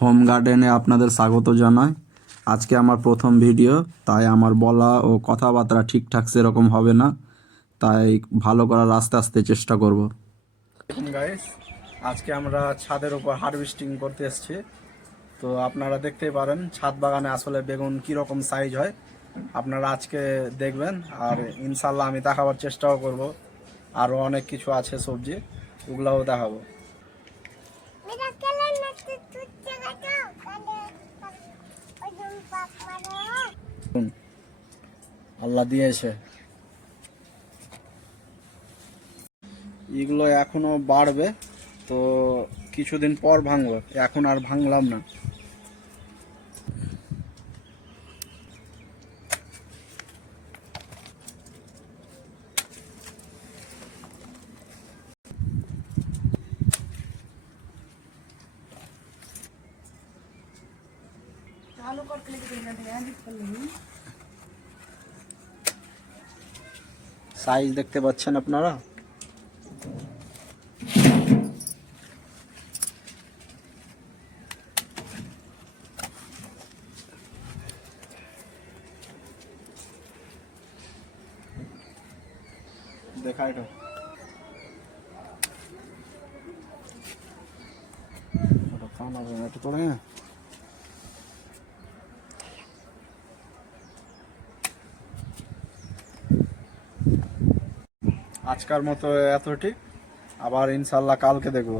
Home গার্ডেনে আপনাদের স্বাগত জানাই। আজকে আমার প্রথম ভিডিও, তাই আমার বলা ও কথাবার্তা ঠিকঠাক সেরকম হবে না, তাই ভালো করার আস্তে আস্তে চেষ্টা করব। গাইস, আজকে আমরা ছাদের উপর হারভেস্টিং করতে এসেছি। তো আপনারা দেখতেই পারেন ছাদ বাগানে আসলে বেগুন কীরকম সাইজ হয়, আপনারা আজকে দেখবেন। আর ইনশাল্লাহ আমি দেখাবার চেষ্টাও করব। আরও অনেক কিছু আছে সবজি, ওগুলাও দেখাবো। আল্লাহ দিয়েছে, এগুলো এখনো বাড়বে, তো কিছুদিন পর ভাঙবো, এখন আর ভাঙলাম না। সাইজ দেখতে পাচ্ছেন আপনারা। দেখা এটা একটু তোলে না। আজকের মতো এতটি, আবার ইনশাল্লাহ কালকে দেখবো।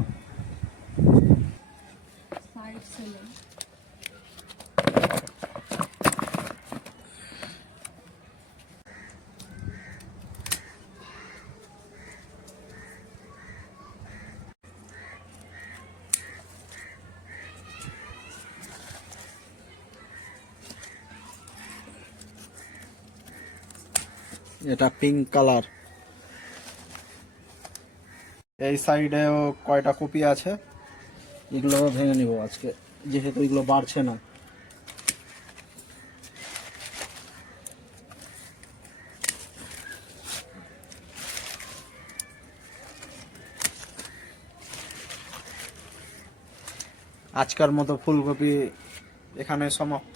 এটা পিঙ্ক কালার। এই সাইডেও কয়টা কপি আছে, এগুলো ভেঙে নিব আজকে, যেহেতু এগুলো বাড়ছে না। আজকের মতো ফুলকপি এখানে সমাপ্ত।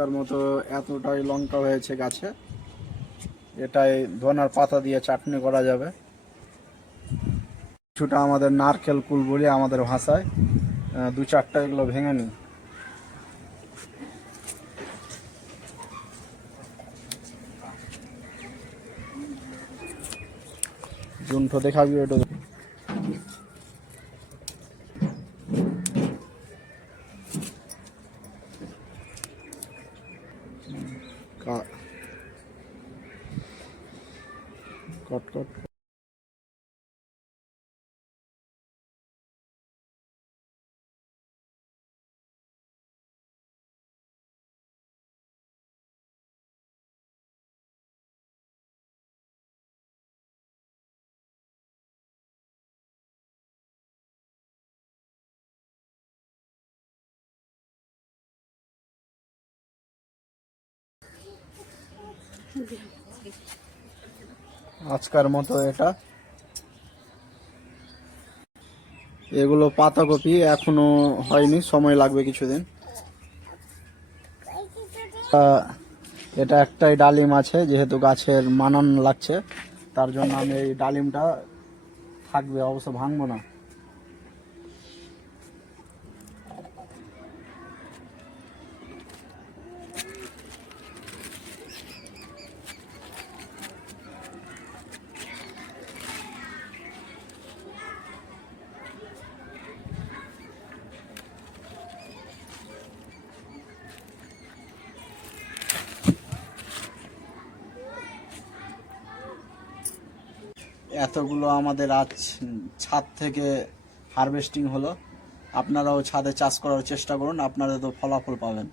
তার মতো এতটাই লঙ্কা হয়েছে গাছে, এটাই ধনার পাতা দিয়ে চাটনি করা যাবে। কিছুটা আমাদের নারকেল কুল বলি আমাদের ভাষায়, দু চারটা এগুলো ভেঙে নিই। জুনটো দেখাবি ওটা। কট কট আজকের মতো এটা। এগুলো পাতাকপি এখনো হয়নি, সময় লাগবে কিছুদিন। এটা একটাই ডালিম আছে, যেহেতু গাছের মানান লাগছে, তার জন্য আমি এই ডালিমটা থাকবে, অবশ্য ভাঙবো না। এতগুলো আমাদের আজ ছাদ থেকে হারভেস্টিং হলো। আপনারাও ছাদে চাষ করার চেষ্টা করুন, আপনারা তো ফলাফল পাবেন।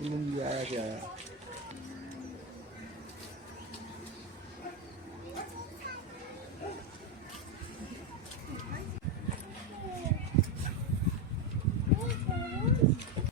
बुलंदी आया क्या